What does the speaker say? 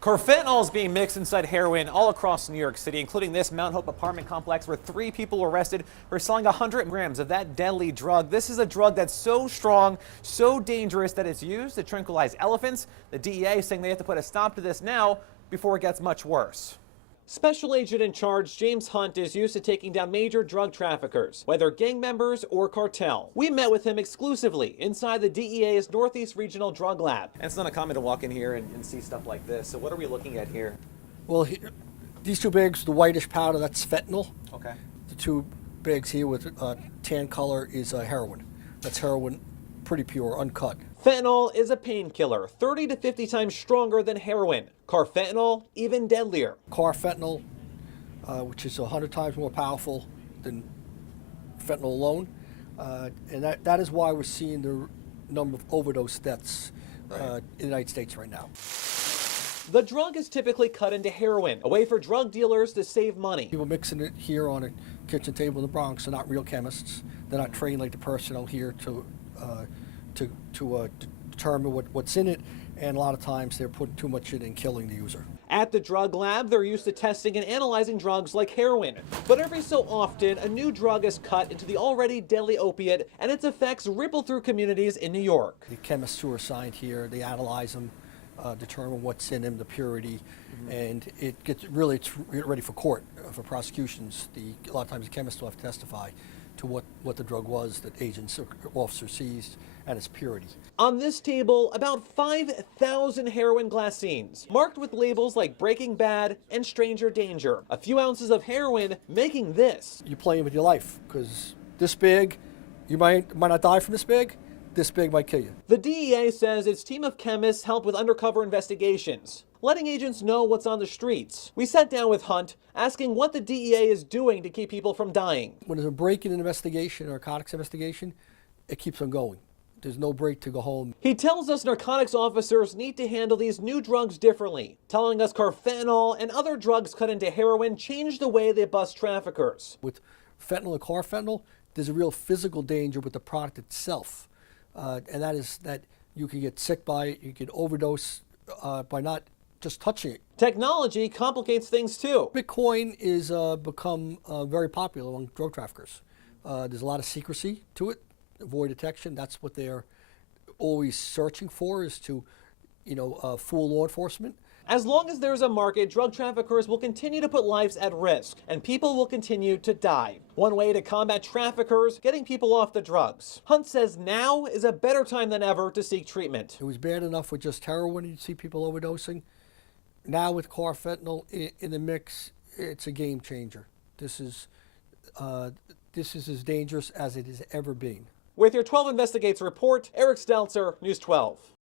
Carfentanil is being mixed inside heroin all across New York City, including this Mount Hope apartment complex where 3 people were arrested for selling 100 grams of that deadly drug. This is a drug that's so strong, so dangerous that it's used to tranquilize elephants. The DEA is saying they have to put a stop to this now before it gets much worse. Special agent in charge James Hunt is used to taking down major drug traffickers, whether gang members or cartel. We met with him exclusively inside the DEA's Northeast Regional Drug Lab. And it's not uncommon to walk in here and see stuff like this. So what are we looking at here? Well, these 2 bags, the whitish powder, that's fentanyl. Okay. The 2 bags here with tan color is heroin. That's heroin, pretty pure, uncut. Fentanyl is a painkiller, 30 to 50 times stronger than heroin. Carfentanil, even deadlier. Carfentanil, which is 100 times more powerful than fentanyl alone. And that is why we're seeing the number of overdose deaths in the United States right now. The drug is typically cut into heroin, a way for drug dealers to save money. People mixing it here on a kitchen table in the Bronx are not real chemists. They're not trained like the personnel here to determine what's in it, and a lot of times they're putting too much in and killing the user. At the drug lab, they're used to testing and analyzing drugs like heroin. But every so often, a new drug is cut into the already deadly opiate, and its effects ripple through communities in New York. The chemists who are assigned here, they analyze them, determine what's in them, the purity, and it gets really ready for court, for prosecutions. A lot of times the chemists will have to testify to what the drug was that agents or officers seized and its purity. On this table, about 5,000 heroin glassines, marked with labels like Breaking Bad and Stranger Danger. A few ounces of heroin making this. You're playing with your life, because this big, you might not die from this big might kill you. The DEA says its team of chemists help with undercover investigations, letting agents know what's on the streets. We sat down with Hunt, asking what the DEA is doing to keep people from dying. When there's a break-in investigation or a narcotics investigation, it keeps on going. There's no break to go home. He tells us narcotics officers need to handle these new drugs differently, telling us carfentanil and other drugs cut into heroin change the way they bust traffickers. With fentanyl and carfentanil, there's a real physical danger with the product itself. And that is that you can get sick by it, you can overdose by not just touching it. Technology complicates things too. Bitcoin is become very popular among drug traffickers. There's a lot of secrecy to it, avoid detection. That's what they're always searching for, is to, fool law enforcement. As long as there's a market, drug traffickers will continue to put lives at risk, and people will continue to die. One way to combat traffickers, getting people off the drugs. Hunt says now is a better time than ever to seek treatment. It was bad enough with just heroin, you'd see people overdosing. Now with carfentanil in the mix, it's a game changer. This is as dangerous as it has ever been. With your 12 Investigates report, Eric Stelzer, News 12.